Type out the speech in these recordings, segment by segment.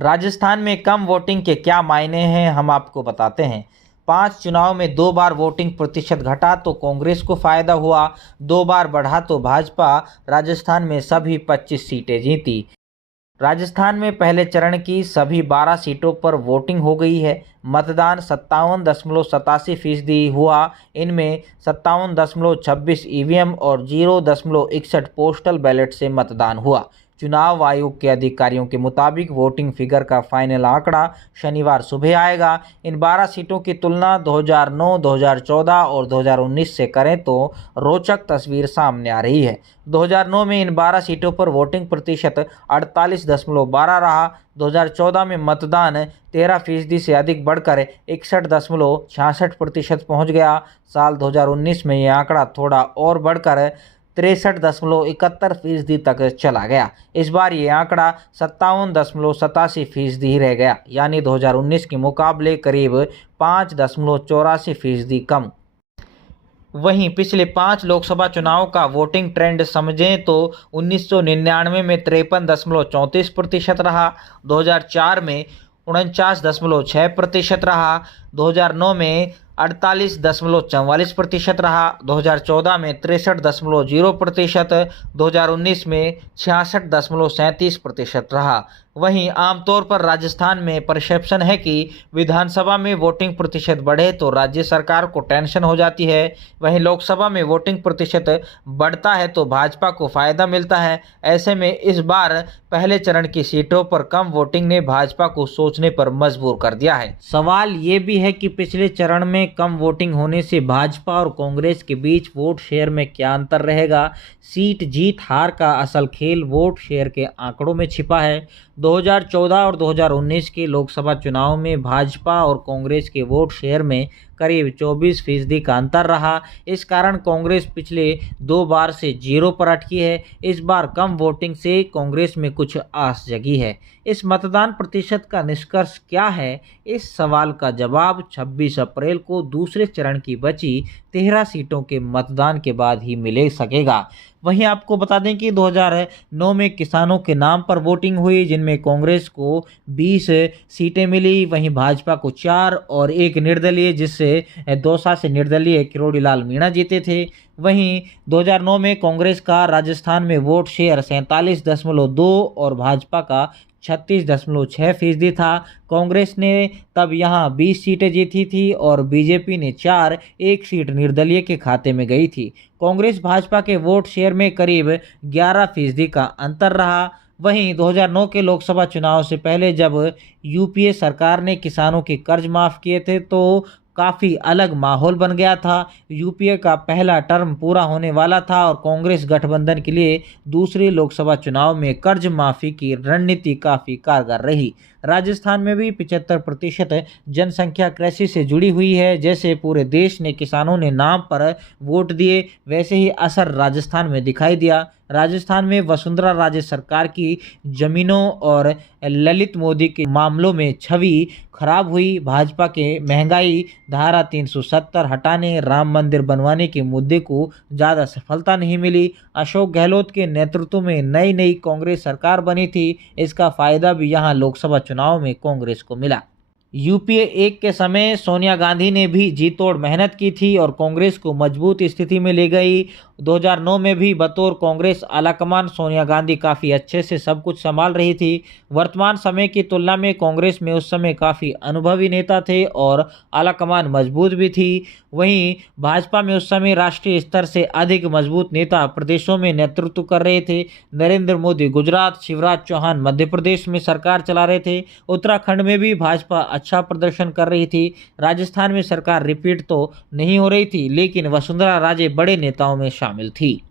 राजस्थान में कम वोटिंग के क्या मायने हैं, हम आपको बताते हैं। 5 चुनाव में 2 बार वोटिंग प्रतिशत घटा तो कांग्रेस को फायदा हुआ, 2 बार बढ़ा तो भाजपा राजस्थान में सभी 25 सीटें जीती। राजस्थान में पहले चरण की सभी 12 सीटों पर वोटिंग हो गई है। मतदान 57.87% हुआ। इनमें 57.26 ईवीएम और 0.61 पोस्टल बैलेट से मतदान हुआ। चुनाव आयोग के अधिकारियों के मुताबिक वोटिंग फिगर का फाइनल आंकड़ा शनिवार सुबह आएगा। इन 12 सीटों की तुलना 2009, 2014 और 2019 से करें तो रोचक तस्वीर सामने आ रही है। 2009 में इन 12 सीटों पर वोटिंग प्रतिशत 48.12 रहा। 2014 में मतदान 13% से अधिक बढ़कर 61.66% पहुंच गया। साल 2019 में यह आंकड़ा थोड़ा और बढ़कर 63.71% तक चला गया। इस बार ये आंकड़ा 57.87% ही रह गया, यानी 2019 के मुकाबले करीब 5.84% कम। वहीं पिछले 5 लोकसभा चुनाव का वोटिंग ट्रेंड समझें तो 1999 में 53.34% रहा, 2004 में 49.6% रहा, 2009 में 48.44% रहा, 2014 में 63.0%, 2019 में 66.37% रहा। वहीं आमतौर पर राजस्थान में परसेप्शन है कि विधानसभा में वोटिंग प्रतिशत बढ़े तो राज्य सरकार को टेंशन हो जाती है, वहीं लोकसभा में वोटिंग प्रतिशत बढ़ता है तो भाजपा को फायदा मिलता है। ऐसे में इस बार पहले चरण की सीटों पर कम वोटिंग ने भाजपा को सोचने पर मजबूर कर दिया है। सवाल ये भी है कि पिछले चरण में कम वोटिंग होने से भाजपा और कांग्रेस के बीच वोट शेयर में क्या अंतर रहेगा। सीट जीत हार का असल खेल वोट शेयर के आंकड़ों में छिपा है। 2014 और 2019 के लोकसभा चुनाव में भाजपा और कांग्रेस के वोट शेयर में करीब 24% का अंतर रहा। इस कारण कांग्रेस पिछले 2 बार से 0 पर अटकी है। इस बार कम वोटिंग से कांग्रेस में कुछ आस जगी है। इस मतदान प्रतिशत का निष्कर्ष क्या है? इस सवाल का जवाब 26 अप्रैल को दूसरे चरण की बची 13 सीटों के मतदान के बाद ही मिल सकेगा। वहीं आपको बता दें कि 2009 में किसानों के नाम पर वोटिंग हुई, जिनमें कांग्रेस को 20 सीटें मिली, वहीं भाजपा को 4 और 1 निर्दलीय, जिससे दौसा से निर्दलीय किरोड़ी लाल मीणा जीते थे। वहीं 2009 में कांग्रेस का राजस्थान में वोट शेयर 47.2 और भाजपा का 36.6% था। कांग्रेस ने तब यहां 20 सीटें जीती थी और बीजेपी ने 4, 1 सीट निर्दलीय के खाते में गई थी। कांग्रेस भाजपा के वोट शेयर में करीब 11% का अंतर रहा। वहीं 2009 के लोकसभा चुनाव से पहले जब यूपीए सरकार ने किसानों के कर्ज माफ किए थे तो काफ़ी अलग माहौल बन गया था। यूपीए का पहला टर्म पूरा होने वाला था और कांग्रेस गठबंधन के लिए दूसरे लोकसभा चुनाव में कर्ज माफी की रणनीति काफ़ी कारगर रही। राजस्थान में भी 75% जनसंख्या कृषि से जुड़ी हुई है। जैसे पूरे देश ने किसानों ने नाम पर वोट दिए, वैसे ही असर राजस्थान में दिखाई दिया। राजस्थान में वसुंधरा राजे सरकार की जमीनों और ललित मोदी के मामलों में छवि खराब हुई। भाजपा के महंगाई, धारा 370 हटाने, राम मंदिर बनवाने के मुद्दे को ज़्यादा सफलता नहीं मिली। अशोक गहलोत के नेतृत्व में नई नई कांग्रेस सरकार बनी थी, इसका फायदा भी यहाँ लोकसभा चुनाव में कांग्रेस को मिला। यूपीए 1 के समय सोनिया गांधी ने भी जी तोड़ मेहनत की थी और कांग्रेस को मजबूत स्थिति में ले गई। 2009 में भी बतौर कांग्रेस आलाकमान सोनिया गांधी काफ़ी अच्छे से सब कुछ संभाल रही थी। वर्तमान समय की तुलना में कांग्रेस में उस समय काफ़ी अनुभवी नेता थे और आलाकमान मजबूत भी थी। वहीं भाजपा में उस समय राष्ट्रीय स्तर से अधिक मजबूत नेता प्रदेशों में नेतृत्व कर रहे थे। नरेंद्र मोदी गुजरात, शिवराज चौहान मध्य प्रदेश में सरकार चला रहे थे। उत्तराखंड में भी भाजपा अच्छा प्रदर्शन कर रही थी। राजस्थान में सरकार रिपीट तो नहीं हो रही थी, लेकिन वसुंधरा राजे बड़े नेताओं में शामिल थी।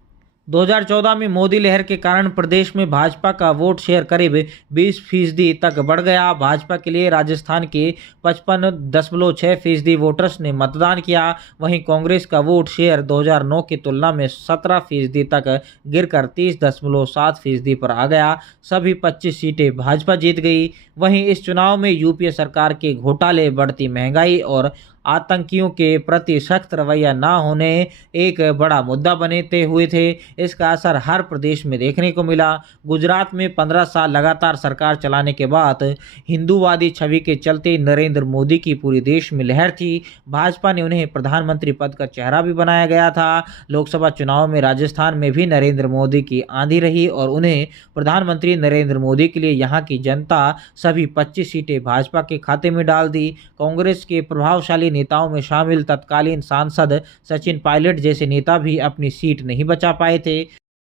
2014 में मोदी लहर के कारण प्रदेश में भाजपा का वोट शेयर करीब 20% तक बढ़ गया। भाजपा के लिए राजस्थान के 55.6% वोटर्स ने मतदान किया। वहीं कांग्रेस का वोट शेयर 2009 की तुलना में 17% तक गिरकर 30.7% पर आ गया। सभी 25 सीटें भाजपा जीत गई। वहीं इस चुनाव में यूपीए सरकार के घोटाले, बढ़ती महंगाई और आतंकियों के प्रति सख्त रवैया न होने एक बड़ा मुद्दा बनते हुए थे। इसका असर हर प्रदेश में देखने को मिला। गुजरात में 15 साल लगातार सरकार चलाने के बाद हिंदूवादी छवि के चलते नरेंद्र मोदी की पूरी देश में लहर थी। भाजपा ने उन्हें प्रधानमंत्री पद का चेहरा भी बनाया गया था। लोकसभा चुनाव में राजस्थान में भी नरेंद्र मोदी की आंधी रही और उन्हें प्रधानमंत्री नरेंद्र मोदी के लिए यहां की जनता सभी 25 सीटें भाजपा के खाते में डाल दी। कांग्रेस के प्रभावशाली नेताओं में शामिल तत्कालीन सांसद सचिन पायलट जैसे नेता भी अपनी सीट नहीं बचा पाए थे।